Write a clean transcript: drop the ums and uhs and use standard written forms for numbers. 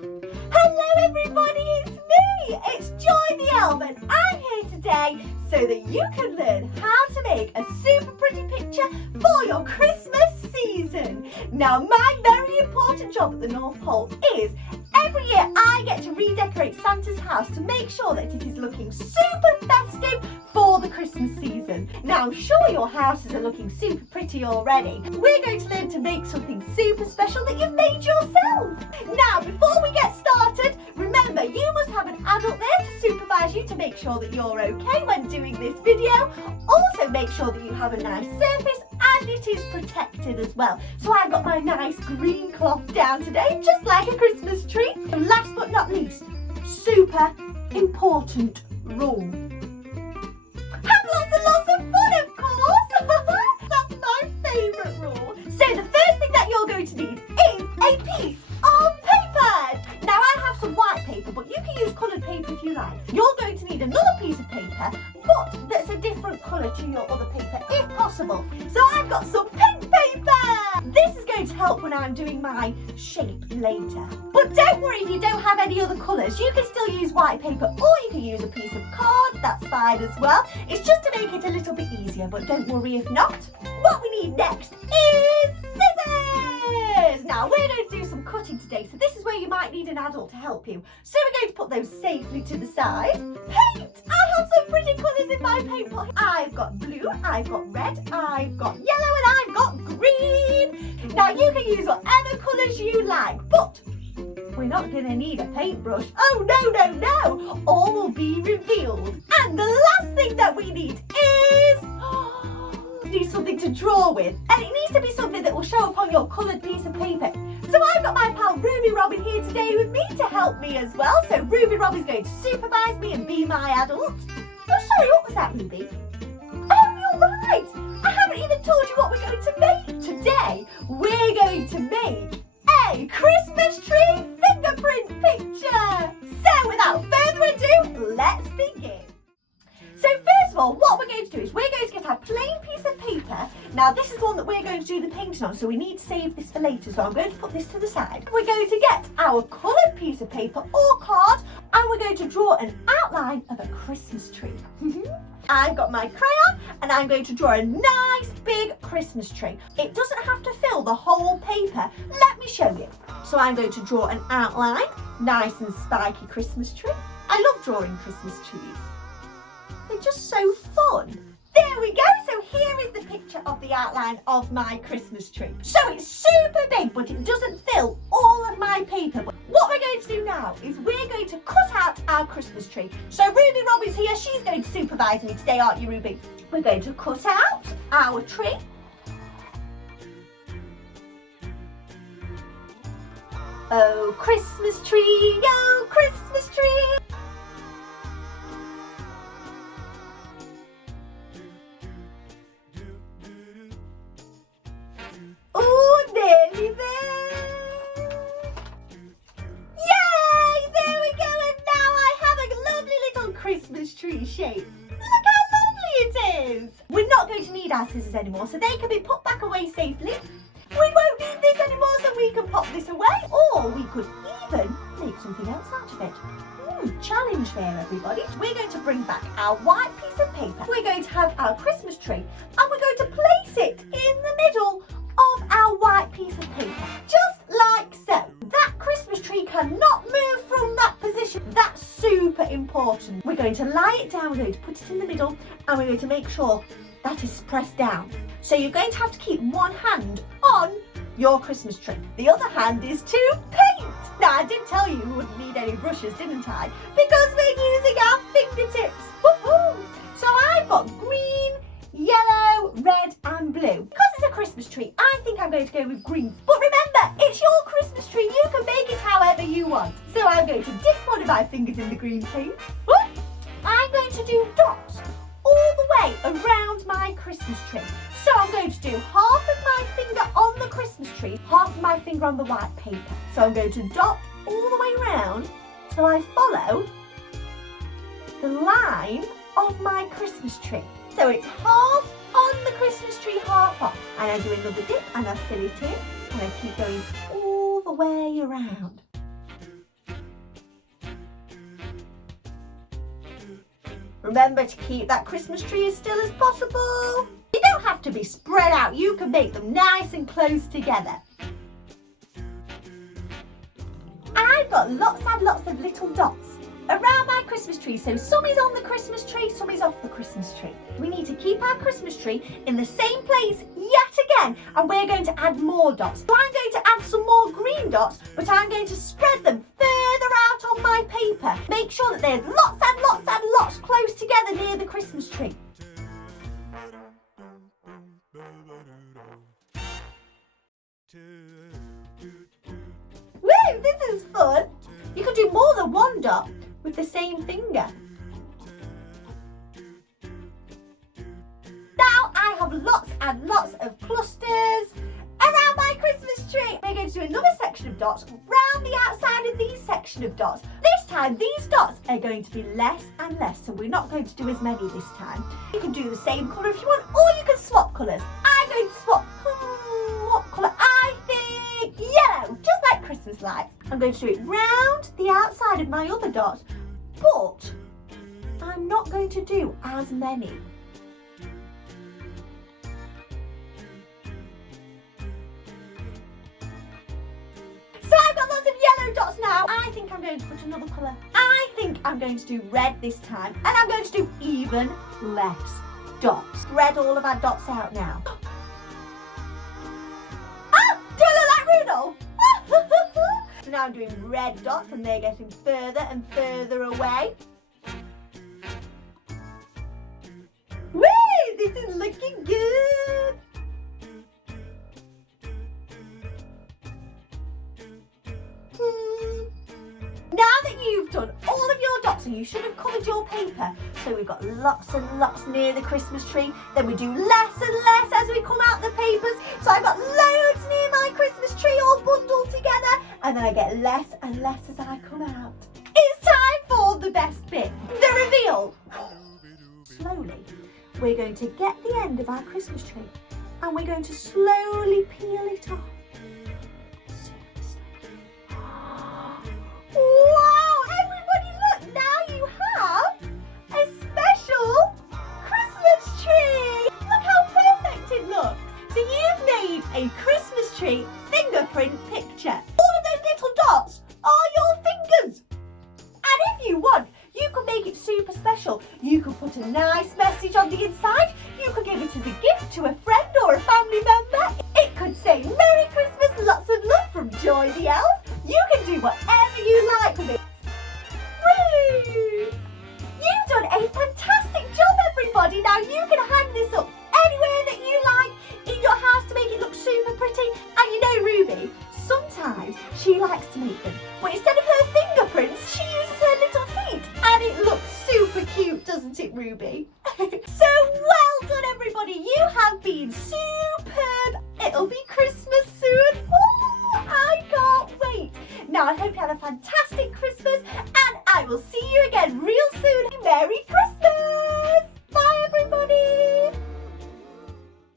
Hello everybody, it's me! It's Joy the Elf and I'm here today so that you can learn how to make a super pretty picture for your Christmas season. Now my very important job at the North Pole is every year I get to redecorate Santa's house to make sure that it is looking super festive for the Christmas season. Now I'm sure your houses are looking super pretty already. We're going to learn to make something super special that you've made yourself. Now before we get started, remember you must have an adult there to supervise you to make sure that you're okay when doing this video. Also make sure that you have a nice surface and it is protected as well. So I've got my nice green cloth down today, just like a Christmas tree. And last but not least, super important rule. Have lots and lots of fun, of course. That's my favourite rule. So the first thing that you're going to need is a piece of paper. Now I have some white paper, but you can use coloured paper if you like. You're going to need another piece of paper, but that's a different colour to your other paper, if possible. So I've got some pink paper. This is going to help when I'm doing my shape later. But don't worry if you don't have any other colours. You can still use white paper or you can use a piece of card. That's fine as well. It's just to make it a little bit easier, but don't worry if not. What we need next is scissors. Now we're going to do some cutting today, so this is where you might need an adult to help you. So we're going to put those safely to the side. Paint! I have some pretty colours in my paint pot. I've got blue, I've got red, I've got yellow and I've got green. Now you can use whatever colours you like, but we're not going to need a paintbrush. Oh no, all will be revealed. And the last thing that we need is something to draw with, and it needs to be something that will show up on your coloured piece of paper. So I've got my pal Ruby Robin here today with me to help me as well. So Ruby Robin's going to supervise me and be my adult. Oh sorry, what was that, Ruby? Oh, you're right! I haven't even told you what we're going to make. Today, we're going to make a Christmas tree fingerprint picture. So without further ado, let's begin. So first of all, what we're going to do is we're going to get our plain piece of paper. Now this is the one that we're going to do the painting on, so we need to save this for later. So I'm going to put this to the side. We're going to get our coloured piece of paper or card and we're going to draw an outline of a Christmas tree. I've got my crayon and I'm going to draw a nice big Christmas tree. It doesn't have to fill the whole paper. Let me show you. So I'm going to draw an outline, nice and spiky Christmas tree. I love drawing Christmas trees. They're just so fun. There we go. So here is the picture of the outline of my Christmas tree. So it's super big, but it doesn't fill all of my paper. But what we're going to do now is we're going to cut out our Christmas tree. So Ruby Robin's here. She's going to supervise me today, aren't you, Ruby? We're going to cut out our tree. Oh, Christmas tree, oh, Christmas tree. Christmas tree shape. Look how lovely it is. We're not going to need our scissors anymore, so they can be put back away safely. We won't need this anymore, so we can pop this away, or we could even make something else out of it. Challenge there, everybody. We're going to bring back our white piece of paper. We're going to have our Christmas tree, and we're going to place it in the middle of our white piece of paper, just like so. That Christmas tree cannot move from that position. That's super important. We're going to lie it down, we're going to put it in the middle, and we're going to make sure that is pressed down. So you're going to have to keep one hand on your Christmas tree. The other hand is to paint. Now I did tell you we wouldn't need any brushes, didn't I? Because we're using our fingertips. Woohoo! So I've got green, yellow, red and blue. Because it's a Christmas tree, I think I'm going to go with green. But remember, it's your Christmas tree. You can make it however you want. So I'm going to dip one of my fingers in the green paint. I'm going to do dots all the way around my Christmas tree. So I'm going to do half of my finger on the Christmas tree, half of my finger on the white paper. So I'm going to dot all the way around so I follow the line of my Christmas tree. So it's half on the Christmas tree, half off. And I do another dip and I fill it in and I keep going all the way around. Remember to keep that Christmas tree as still as possible. You don't have to be spread out. You can make them nice and close together. I've got lots and lots of little dots around my Christmas tree. So some is on the Christmas tree, some is off the Christmas tree. We need to keep our Christmas tree in the same place yet again, and we're going to add more dots. So I'm going to add some more green dots, but I'm going to spread them further out on my paper. Make sure that there's lots and lots and lots close together near the Christmas tree. Woo, this is fun. You can do more than one dot with the same finger. Now I have lots and lots of clusters around my Christmas tree. We're going to do another section of dots round the outside of these section of dots. This time these dots are going to be less and less, so we're not going to do as many this time. You can do the same colour if you want, or you can swap colours. I'm going to swap. What colour? I think yellow, just like Christmas lights. I'm going to do it round the outside of my other dots, but I'm not going to do as many. So I've got lots of yellow dots now. I think I'm going to put another colour. I think I'm going to do red this time, and I'm going to do even less dots. Spread all of our dots out now. So now I'm doing red dots and they're getting further and further away. Woo! This is looking good. Now that you've done all of your dots, and you should have covered your paper, so we've got lots and lots near the Christmas tree, then we do less and less as we come out the papers. So I've got loads near my Christmas tree all bundled together, and then I get less and less as I come out. It's time for the best bit, the reveal. Slowly, we're going to get the end of our Christmas tree, and we're going to slowly peel it off. Wow, everybody look, now you have a special Christmas tree. Look how perfect it looks. So you've made a Christmas tree fingerprint picture. All of those little dots are your fingers. And if you want, you could make it super special. You could put a nice message on the inside. You could give it as a gift to a friend or a family member. It could say, Merry Christmas, lots of love from Joy the Elf. You can do whatever you like with it. Woo! You've done a fantastic job, everybody. Now you can hang this up anywhere that you like in your house to make it look super pretty. And you know Ruby, sometimes she likes to make them, but instead of her fingerprints, she uses her little feet. And it looks super cute, doesn't it, Ruby? So well done, everybody. You have been superb. It'll be Christmas soon. I can't wait. Now I hope you have a fantastic Christmas, and I will see you again real soon. Merry Christmas.